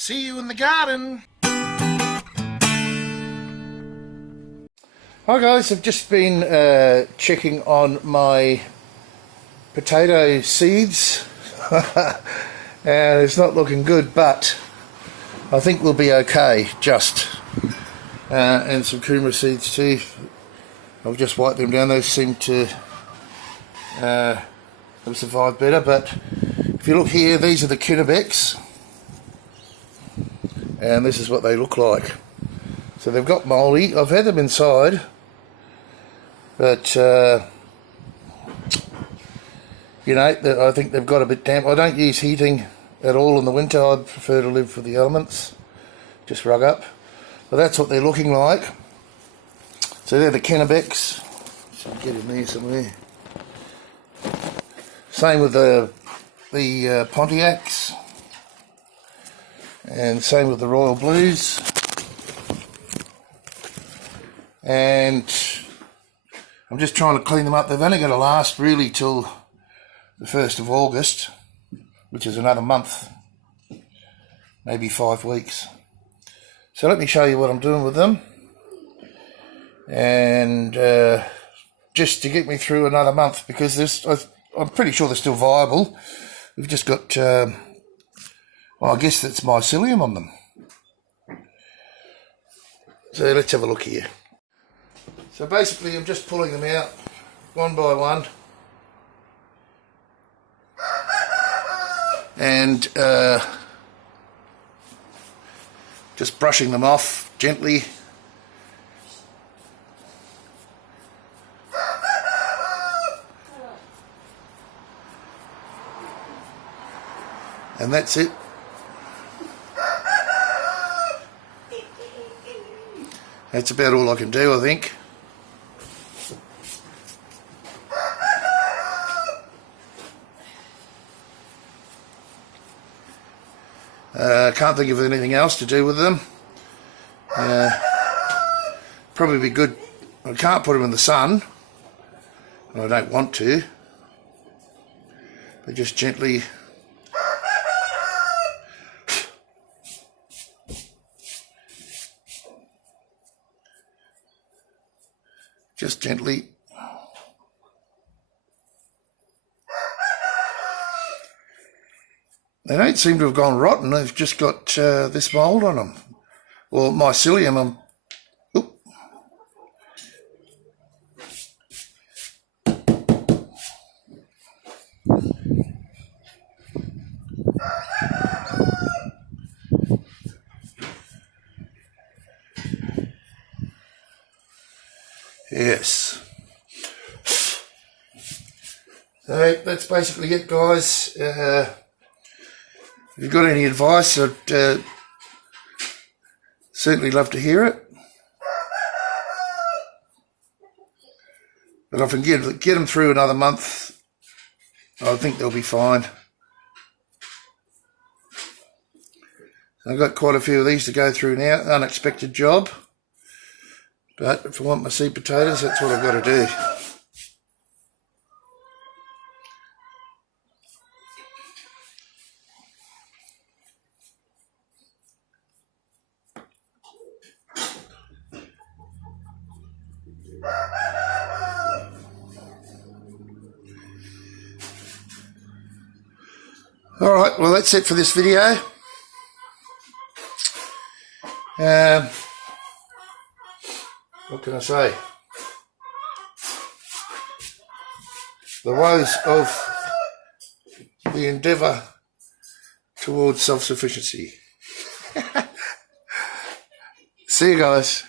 See you in the garden. Hi guys, I've just been checking on my potato seeds and it's not looking good, but I think we'll be okay. And some kumara seeds too. I've just wiped them down. Those seem to have survived better, but if you look here, these are the Hydroponics and this is what they look like. So they've got mouldy. I've had them inside, but you know, I think they've got a bit damp. I don't use heating at all in the winter. I prefer to live for the elements, just rug up. But that's what they're looking like. So they're the Hydroponics. So get in there somewhere. Same with the Pontiacs, and same with the Royal Blues. And I'm just trying to clean them up. They're only going to last really till the 1st of August, which is another month, maybe 5 weeks. So let me show you what I'm doing with them, and just to get me through another month, because I'm pretty sure they're still viable. We've just got, well, I guess that's mycelium on them. So let's have a look here. So basically I'm just pulling them out one by one and just brushing them off gently. And that's it. That's about all I can do, I think. Can't think of anything else to do with them. Probably be good. I can't put them in the sun, and I don't want to. But just gently. Just gently. They don't seem to have gone rotten. They've just got this mould on them, or mycelium. Oop. Yes. So that's basically it, guys. If you've got any advice, I'd certainly love to hear it. But if I can get them through another month, I think they'll be fine. I've got quite a few of these to go through now. Unexpected job. But if I want my seed potatoes, that's what I've got to do. Alright, well that's it for this video. What can I say? The woes of the endeavour towards self-sufficiency. See you guys.